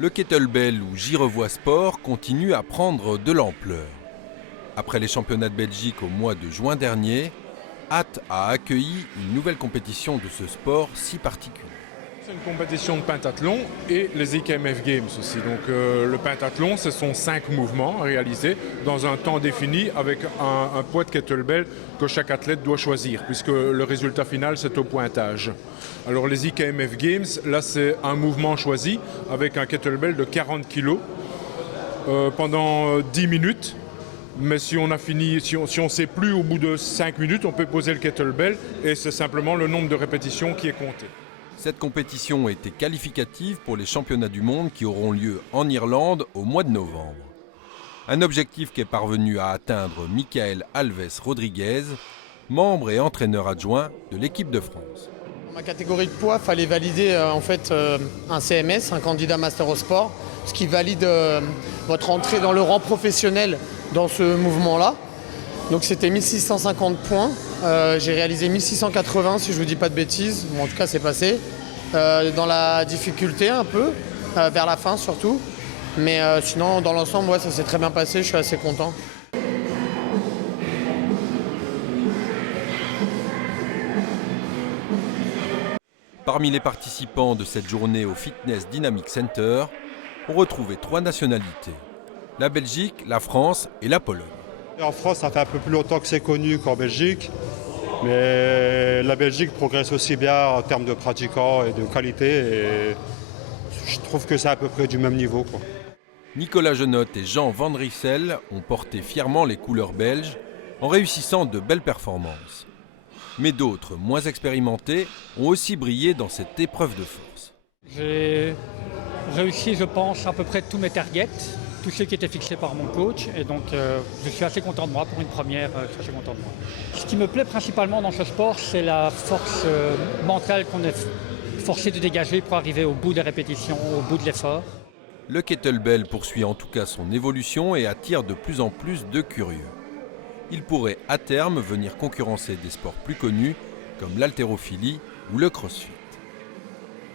Le kettlebell ou Girevoix Sport continue à prendre de l'ampleur. Après les championnats de Belgique au mois de juin dernier, Ath a accueilli une nouvelle compétition de ce sport si particulier. C'est une compétition de pentathlon et les IKMF Games aussi. Donc le pentathlon, ce sont 5 mouvements réalisés dans un temps défini avec un poids de kettlebell que chaque athlète doit choisir, puisque le résultat final, c'est au pointage. Alors les IKMF Games, là c'est un mouvement choisi avec un kettlebell de 40 kg pendant 10 minutes. Mais si on a fini, si on sait plus au bout de 5 minutes, on peut poser le kettlebell et c'est simplement le nombre de répétitions qui est compté. Cette compétition était qualificative pour les championnats du monde qui auront lieu en Irlande au mois de novembre. Un objectif qu'est parvenu à atteindre Michael Alves Rodriguez, membre et entraîneur adjoint de l'équipe de France. Dans ma catégorie de poids, il fallait valider un CMS, un candidat Master au Sport, ce qui valide votre entrée dans le rang professionnel dans ce mouvement-là. Donc c'était 1650 points, j'ai réalisé 1680 si je ne vous dis pas de bêtises, bon, en tout cas c'est passé. Dans la difficulté un peu, vers la fin surtout, mais sinon dans l'ensemble ouais, ça s'est très bien passé, je suis assez content. Parmi les participants de cette journée au Fitness Dynamic Center, on retrouvait 3 nationalités, la Belgique, la France et la Pologne. En France, ça fait un peu plus longtemps que c'est connu qu'en Belgique, mais la Belgique progresse aussi bien en termes de pratiquants et de qualité, et je trouve que c'est à peu près du même niveau, quoi. Nicolas Genotte et Jean Van Riessel ont porté fièrement les couleurs belges en réussissant de belles performances. Mais d'autres, moins expérimentés, ont aussi brillé dans cette épreuve de force. J'ai réussi, je pense, à peu près tous mes targets, tous ceux qui étaient fixés par mon coach, et donc je suis assez content de moi pour une première, je suis assez content de moi. Ce qui me plaît principalement dans ce sport, c'est la force mentale qu'on est forcé de dégager pour arriver au bout des répétitions, au bout de l'effort. Le kettlebell poursuit en tout cas son évolution et attire de plus en plus de curieux. Il pourrait à terme venir concurrencer des sports plus connus comme l'haltérophilie ou le crossfit.